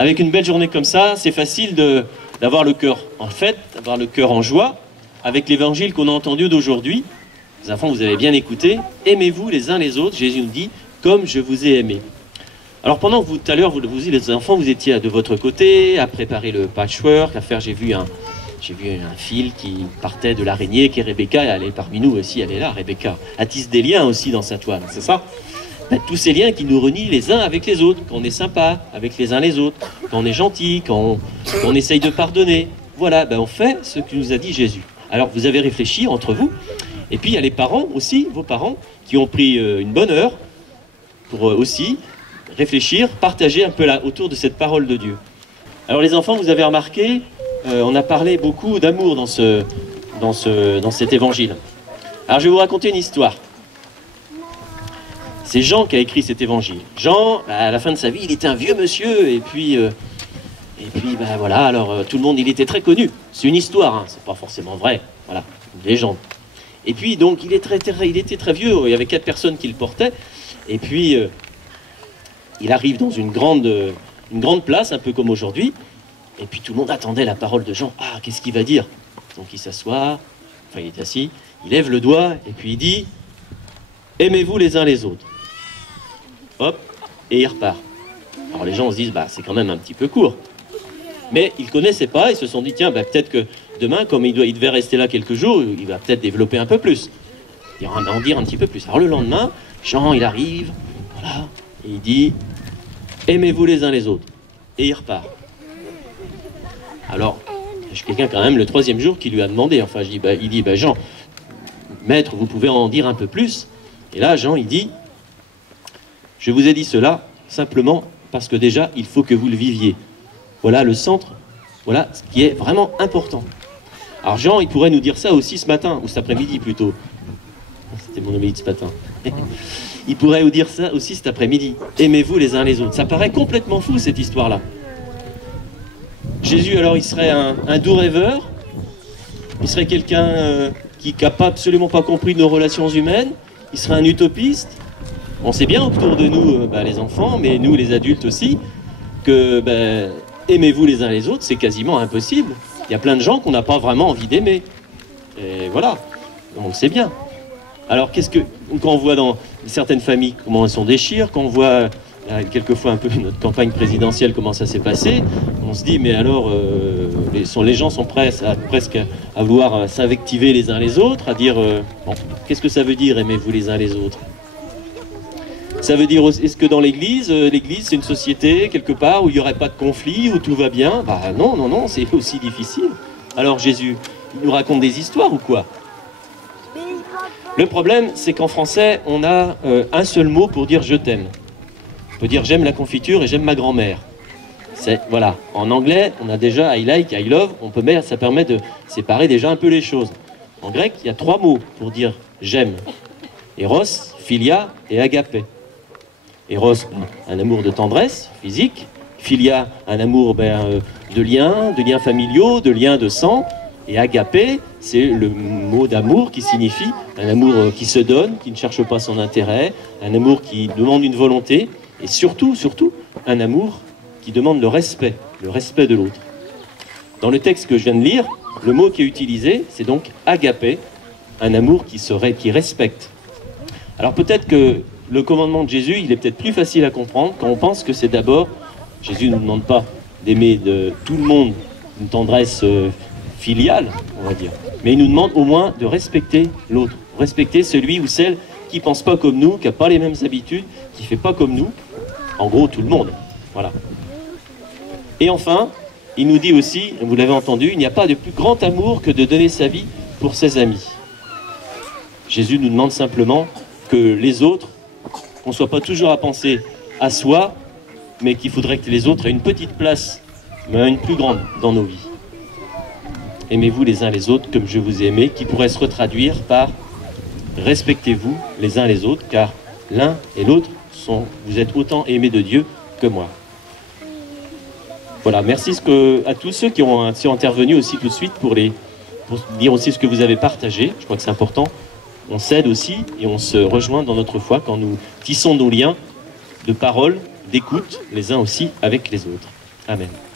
Avec une belle journée comme ça, c'est facile d'avoir le cœur en fête, d'avoir le cœur en joie, avec l'évangile qu'on a entendu d'aujourd'hui. Les enfants, vous avez bien écouté. Aimez-vous les uns les autres, Jésus nous dit, comme je vous ai aimé. Alors pendant que vous, tout à l'heure, les enfants, vous étiez de votre côté, à préparer le patchwork, à faire, j'ai vu un fil qui partait de l'araignée, qui est Rebecca, elle est parmi nous aussi, elle est là, Rebecca. Elle tisse des liens aussi dans sa toile, c'est ça? Tous ces liens qui nous renient les uns avec les autres, quand on est sympa avec les uns les autres, quand on est gentil, quand on essaye de pardonner. Voilà, on fait ce que nous a dit Jésus. Alors vous avez réfléchi entre vous, et puis il y a les parents aussi, vos parents, qui ont pris une bonne heure pour aussi réfléchir, partager un peu là, autour de cette parole de Dieu. Alors les enfants, vous avez remarqué, on a parlé beaucoup d'amour dans cet évangile. Alors je vais vous raconter une histoire. C'est Jean qui a écrit cet évangile. Jean, à la fin de sa vie, il était un vieux monsieur, et puis voilà, alors tout le monde, il était très connu. C'est une histoire, hein, c'est pas forcément vrai, voilà, une légende. Et puis donc, il était très vieux, il y avait 4 personnes qui le portaient, et puis il arrive dans une grande place, un peu comme aujourd'hui, et puis tout le monde attendait la parole de Jean. Ah, qu'est-ce qu'il va dire? Donc il s'assoit, enfin il est assis, il lève le doigt, et puis il dit « Aimez-vous les uns les autres ». Hop, et il repart. Alors les gens se disent, c'est quand même un petit peu court. Mais ils ne connaissaient pas, ils se sont dit, tiens, peut-être que demain, comme il devait rester là quelques jours, il va peut-être développer un peu plus. En dire un petit peu plus. Alors le lendemain, Jean, il arrive, voilà, et il dit, aimez-vous les uns les autres. Et il repart. Alors, j'ai quelqu'un quand même le 3e jour qui lui a demandé, enfin, il dit, Jean, maître, vous pouvez en dire un peu plus? Et là, Jean, il dit, je vous ai dit cela simplement parce que déjà, il faut que vous le viviez. Voilà le centre, voilà ce qui est vraiment important. Alors Jean, il pourrait nous dire ça aussi ce matin, ou cet après-midi plutôt. C'était mon homélie de ce matin. Il pourrait vous dire ça aussi cet après-midi. Aimez-vous les uns les autres. Ça paraît complètement fou, cette histoire-là. Jésus, alors, il serait un doux rêveur. Il serait quelqu'un qui n'a absolument pas compris nos relations humaines. Il serait un utopiste. On sait bien autour de nous, les enfants, mais nous les adultes aussi, que aimez-vous les uns les autres, c'est quasiment impossible. Il y a plein de gens qu'on n'a pas vraiment envie d'aimer. Et voilà, on le sait bien. Alors quand on voit dans certaines familles comment elles s'en déchirent, quand on voit quelquefois un peu notre campagne présidentielle, comment ça s'est passé, on se dit, mais alors, les gens sont presque à vouloir s'invectiver les uns les autres, à dire, qu'est-ce que ça veut dire, aimez-vous les uns les autres? Ça veut dire, est-ce que dans l'église c'est une société quelque part où il n'y aurait pas de conflit, où tout va bien? Non, c'est aussi difficile. Alors Jésus, il nous raconte des histoires ou quoi? Le problème, c'est qu'en français, on a un seul mot pour dire je t'aime. On peut dire j'aime la confiture et j'aime ma grand-mère. Voilà. En anglais, on a déjà I like, I love, ça permet de séparer déjà un peu les choses. En grec, il y a 3 mots pour dire j'aime. Eros, philia et agapé. Eros, un amour de tendresse physique. Philia, un amour de liens familiaux, de liens de sang. Et agapé, c'est le mot d'amour qui signifie un amour qui se donne, qui ne cherche pas son intérêt, un amour qui demande une volonté, et surtout, un amour qui demande le respect de l'autre. Dans le texte que je viens de lire, le mot qui est utilisé, c'est donc agapé, un amour qui respecte. Alors peut-être que le commandement de Jésus, il est peut-être plus facile à comprendre quand on pense que c'est d'abord, Jésus ne nous demande pas d'aimer de tout le monde une tendresse filiale, on va dire, mais il nous demande au moins de respecter l'autre, respecter celui ou celle qui ne pense pas comme nous, qui n'a pas les mêmes habitudes, qui ne fait pas comme nous, en gros tout le monde, voilà. Et enfin, il nous dit aussi, vous l'avez entendu, il n'y a pas de plus grand amour que de donner sa vie pour ses amis. Jésus nous demande simplement que les autres, qu'on ne soit pas toujours à penser à soi, mais qu'il faudrait que les autres aient une petite place, mais une plus grande dans nos vies. Aimez-vous les uns les autres comme je vous ai aimé, qui pourrait se retraduire par respectez-vous les uns les autres, car l'un et l'autre vous êtes autant aimés de Dieu que moi. Voilà, merci à tous ceux qui ont intervenu aussi tout de suite pour dire aussi ce que vous avez partagé. Je crois que c'est important. On s'aide aussi et on se rejoint dans notre foi quand nous tissons nos liens de parole, d'écoute, les uns aussi avec les autres. Amen.